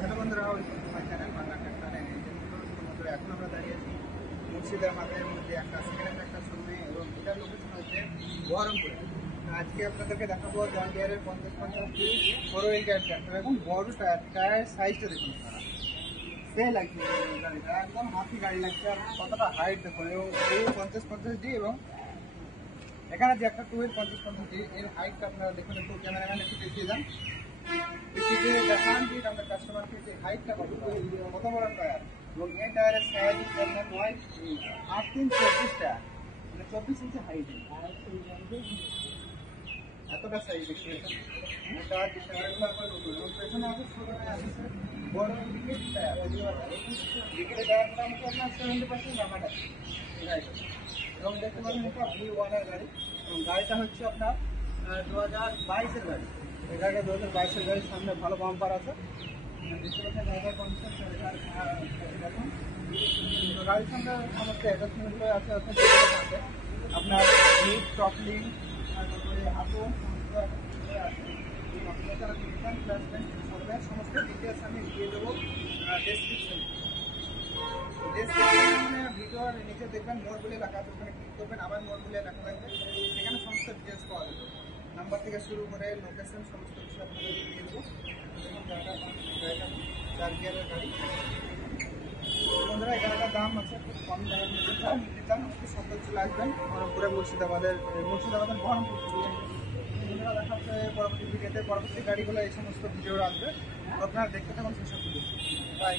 Hello বন্ধুরা, আমার channel Bangla tractor and বন্ধুরা, এখন আমরা দাঁড়িয়ে আছি মুর্শিদাবাদের মধ্যে একটা সেকেন্ড একটা শোরুমে এবং এটার লোকেশন হচ্ছে বহরমপুরে। আজকে আপনাদেরকে দেখাবো জন ডিয়ারের 50-50 4 টায়ার ট্রাক্টর এবং বড় টায়ার সাইজটা দেখুন আপনারা। সে লাগছে গাড়িটা, একদম হাতি গাড়ি লাগছে। আর কতটা হাইট দেখুন, এবং এই 50-50 এবং এখানে যে একটা 2-50-50 এর হাইটটা আপনারা দেখুন। একটু ক্যামেরাম্যান একটু দেখিয়ে দেন, দেখান যে আমরা কাস্টমারকে যে হাইটটা কত বড় টায়ার। এবং এই টায়ারের সাইজ হচ্ছে আপনার 8-3-24 টায়ার, মানে 24 ইঞ্চি হাইট। এতটা সাইজ দেখতে টায়ারগুলো আপনার নতুন, এবং পেছনে আছে ছোট টায়ার, বড় ডিকেট টায়ার। ডিকেটের টায়ারটা আমাকে আপনার 70% রাখাটা আছে গাড়িটা। এবং দেখতে পাবেন এটা V1 এর গাড়ি, এবং গাড়িটা হচ্ছে আপনার 2022-এর গাড়ি। এই গাড়িটা 2022-এর গাড়ির সামনে ভালো বাম্পার আছে, দেখতে পাচ্ছেন গাড়িটার কনসেপ্ট। দেখুন গাড়ির সামনে সমস্ত অ্যাটাচমেন্টগুলো আছে আপনার হিট টপলিং, তারপরে হাতো সমস্ত ডিটেলস আমি দিয়ে দেবো ডেসক্রিপশনে। ভিডিওর নিচে দেখবেন মোড় বলে লেখা আছে, ওখানে ক্লিক করবেন, আবার মোড় বলে লেখা থাকবে, সেখানে সমস্ত ডিটেলস পাওয়া যাবে। নাম্বার থেকে শুরু করে লোকেশন সমস্ত কিছু আপনাদের দিয়ে দেবো। চার গিয়ারের গাড়ি বন্ধুরা, এই গাড়িটার দাম আছে খুব কম দামে নিতে চান একটু সত্তর চলে আসবেন বহরমপুরে, মুর্শিদাবাদের বহরমপুর। বন্ধুরা দেখা হচ্ছে পরবর্তী ভিডিওতে, পরবর্তী গাড়িগুলো এই সমস্ত ভিডিও আসবে, আপনারা দেখতে থাকুন। শেষ অবধি বাই।